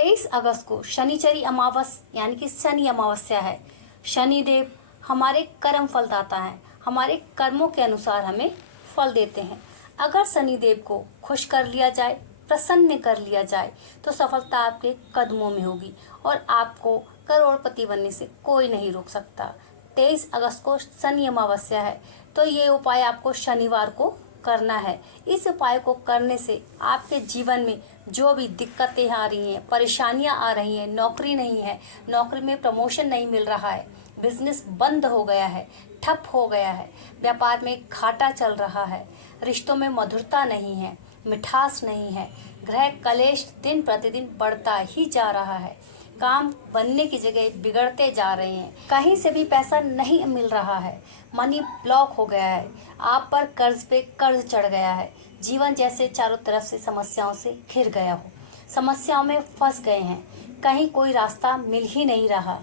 23 अगस्त को शनिचरी अमावस्या यानी कि शनि अमावस्या है। शनिदेव हमारे कर्म फलदाता हैं, हमारे कर्मों के अनुसार हमें फल देते हैं। अगर शनिदेव को खुश कर लिया जाए, प्रसन्न कर लिया जाए तो सफलता आपके कदमों में होगी और आपको करोड़पति बनने से कोई नहीं रोक सकता। 23 अगस्त को शनि अमावस्या है तो ये उपाय आपको शनिवार को करना है। इस उपाय को करने से आपके जीवन में जो भी दिक्कतें आ रही हैं, परेशानियां आ रही हैं, नौकरी नहीं है, नौकरी में प्रमोशन नहीं मिल रहा है, बिजनेस बंद हो गया है, ठप हो गया है, व्यापार में घाटा चल रहा है, रिश्तों में मधुरता नहीं है, मिठास नहीं है, ग्रह कलेश दिन प्रतिदिन बढ़ता ही जा रहा है, काम बनने की जगह बिगड़ते जा रहे हैं, कहीं से भी पैसा नहीं मिल रहा है, मनी ब्लॉक हो गया है, आप पर कर्ज पे कर्ज चढ़ गया है, जीवन जैसे चारों तरफ से समस्याओं से घिर गया हो, समस्याओं में फंस गए हैं, कहीं कोई रास्ता मिल ही नहीं रहा,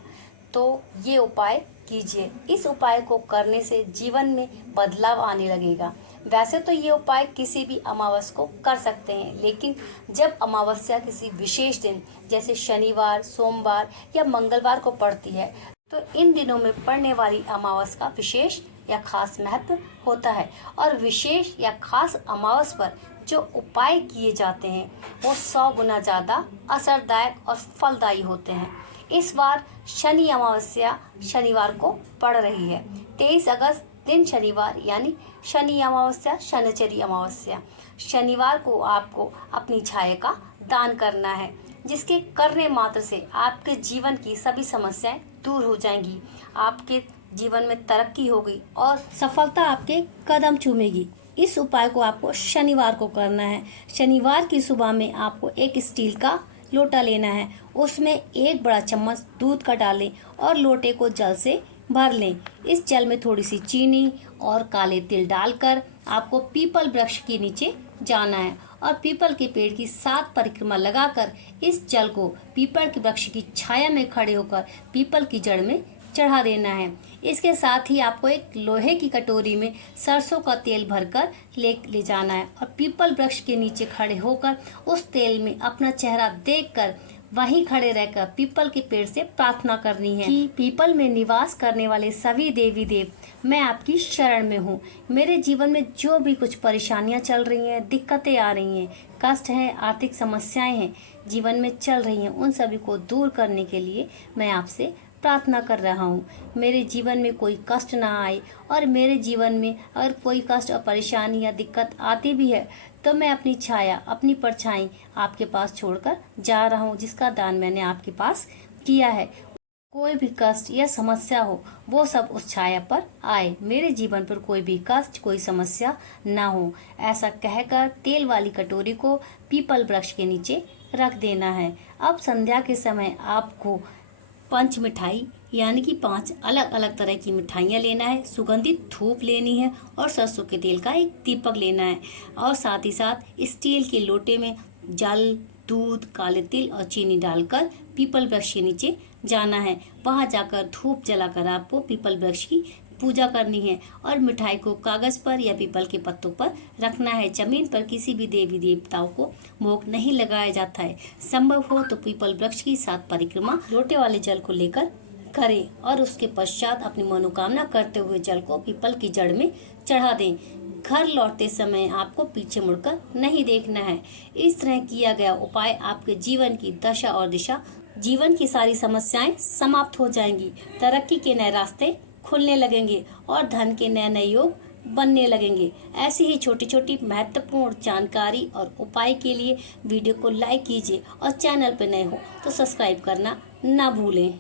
तो ये उपाय कीजिए। इस उपाय को करने से जीवन में बदलाव आने लगेगा। वैसे तो ये उपाय किसी भी अमावस्या को कर सकते हैं, लेकिन जब अमावस्या किसी विशेष दिन जैसे शनिवार, सोमवार या मंगलवार को पड़ती है तो इन दिनों में पड़ने वाली अमावस्या का विशेष या खास महत्व होता है और विशेष या खास अमावस्या पर जो उपाय किए जाते हैं वो 100 गुना ज़्यादा असरदायक और फलदायी होते हैं। इस बार शनि अमावस्या शनिवार को पड़ रही है। 23 अगस्त दिन शनिवार यानी शनि अमावस्या, शनिचरी अमावस्या। शनिवार को आपको अपनी छाया का दान करना है, जिसके करने मात्र से आपके जीवन की सभी समस्याएं दूर हो जाएंगी, आपके जीवन में तरक्की होगी और सफलता आपके कदम चूमेगी। इस उपाय को आपको शनिवार को करना है। शनिवार की सुबह में आपको एक स्टील का लोटा लेना है, उसमें एक बड़ा चम्मच दूध का डालें और लोटे को जल से भर लें। इस जल में थोड़ी सी चीनी और काले तिल डालकर आपको पीपल वृक्ष के नीचे जाना है और पीपल के पेड़ की 7 परिक्रमा लगाकर इस जल को पीपल के वृक्ष की छाया में खड़े होकर पीपल की जड़ में चढ़ा देना है। इसके साथ ही आपको एक लोहे की कटोरी में सरसों का तेल भरकर ले जाना है और पीपल वृक्ष के नीचे खड़े होकर उस तेल में अपना चेहरा देखकर वहीं खड़े रहकर पीपल के पेड़ से प्रार्थना करनी है कि पीपल में निवास करने वाले सभी देवी देव, मैं आपकी शरण में हूँ। मेरे जीवन में जो भी कुछ परेशानियाँ चल रही हैं, दिक्कतें आ रही हैं, कष्ट हैं, आर्थिक समस्याएं हैं, जीवन में चल रही हैं, उन सभी को दूर करने के लिए मैं आपसे प्रार्थना कर रहा हूँ। मेरे जीवन में कोई कष्ट ना आए और मेरे जीवन में अगर कोई कष्ट और परेशानी या दिक्कत आती भी है तो मैं अपनी छाया, अपनी परछाई आपके पास छोड़कर जा रहा हूँ, जिसका दान मैंने आपके पास किया है। कोई भी कष्ट या समस्या हो वो सब उस छाया पर आए, मेरे जीवन पर कोई भी कष्ट, कोई समस्या ना हो। ऐसा कहकर तेल वाली कटोरी को पीपल वृक्ष के नीचे रख देना है। अब संध्या के समय आपको 5 मिठाई यानी कि 5 अलग अलग तरह की मिठाइयाँ लेना है, सुगंधित धूप लेनी है और सरसों के तेल का एक दीपक लेना है और साथ ही साथ स्टील के लोटे में जल, दूध, काले तिल और चीनी डालकर पीपल वृक्ष के नीचे जाना है। वहाँ जाकर धूप जलाकर आपको पीपल वृक्ष की पूजा करनी है और मिठाई को कागज पर या पीपल के पत्तों पर रखना है। जमीन पर किसी भी देवी देवताओं को भोग नहीं लगाया जाता है। संभव हो तो पीपल वृक्ष की 7 परिक्रमा लोटे वाले जल को लेकर करें और उसके पश्चात अपनी मनोकामना करते हुए जल को पीपल की जड़ में चढ़ा दें। घर लौटते समय आपको पीछे मुड़कर नहीं देखना है। इस तरह किया गया उपाय आपके जीवन की दशा और दिशा, जीवन की सारी समस्याएं समाप्त हो जाएंगी, तरक्की के नए रास्ते खुलने लगेंगे और धन के नए नए योग बनने लगेंगे। ऐसी ही छोटी छोटी महत्वपूर्ण जानकारी और उपाय के लिए वीडियो को लाइक कीजिए और चैनल पर नए हो तो सब्सक्राइब करना ना भूलें।